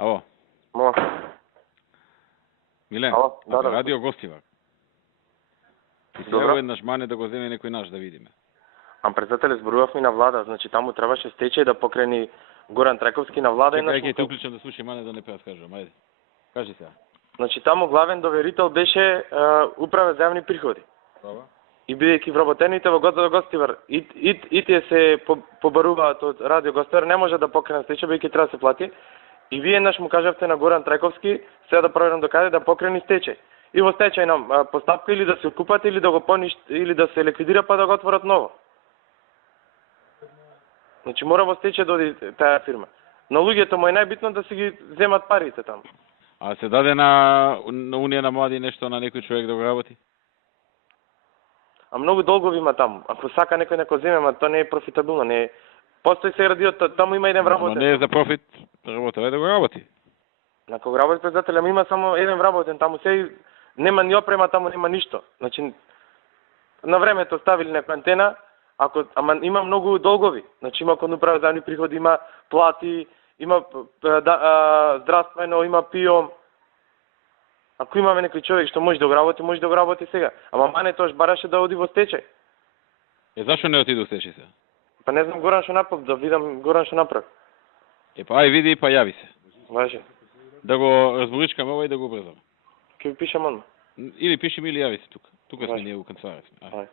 Ало. Мо. Милен, Ало, да. радио гостива. Ти се Добро. еднаш мане да го земе некој наш да видиме. Председателе, зборувавме на влада, значи таму требаше стечај да покрени Горан Траковски на влада. Чекај, ќе те уклучам да слушам, мане да не скажам, ајде. Кажи сега. Значи таму главен доверител беше управа за јавни приходи. Добро. И бидејќи вработените во Гостивар и тие се побаруваат од радио Гостивар, не може да покрене стечај, бидејќи треба да се плати. И вие еднаш му кажавте на Горан Траковски, сега да проверам докаде да покрени стечај. И во стечајна постапка или да се откупат, или да го или да се ликвидира, па да го отворат ново. Значи мора во стечај да оди таа фирма. На луѓето му е најбитно да си ги земат парите таму. А се даде на Унија на млади нешто на некој човек да го работи? А многу долгови има таму. Ако сака некој да го земе, ма тоа не е профитабилно, не е. Постои се радиото, таму има еден вработен. Но не е за профит, работа да го работи. На кога работи председател, има само еден вработен, таму се нема ни опрема, таму нема ништо. Значи на времето ставили некоја антена, ама има многу долгови. Значи има кон управа за јавни приходи, има плати, има здравствено, има ПИО. Ако имаме некој човек што може да го работи, може да го работи сега. Ама мане тоаш бараше да оди во стечај. Зашо не отиде во стечај сега? Па не знам Горан што направи, да видам Горан што направи. Па ај види па јави се. Важе. Да го разборичкаме ова и да го брзаме. Ќе ви пишам одма. Или пишем или јави се тука. Тука сме ние у канцеларија. Ај.